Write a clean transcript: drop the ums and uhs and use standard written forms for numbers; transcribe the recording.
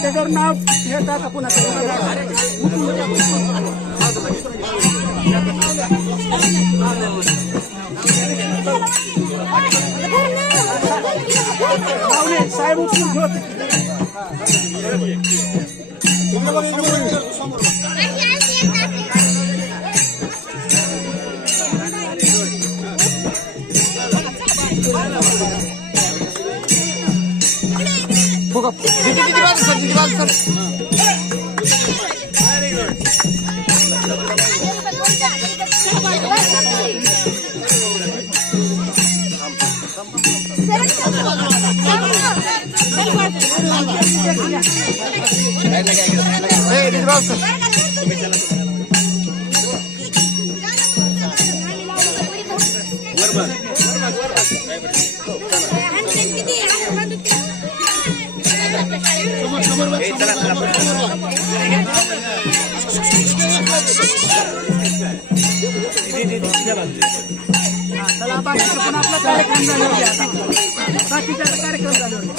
त्याच्यावर नाव हे टाका पुन्हा साहेब उचलून ठेवते. चला बाकीचा पण आपला कार्यक्रम झाला. बाकीचा कार्यक्रम झाला.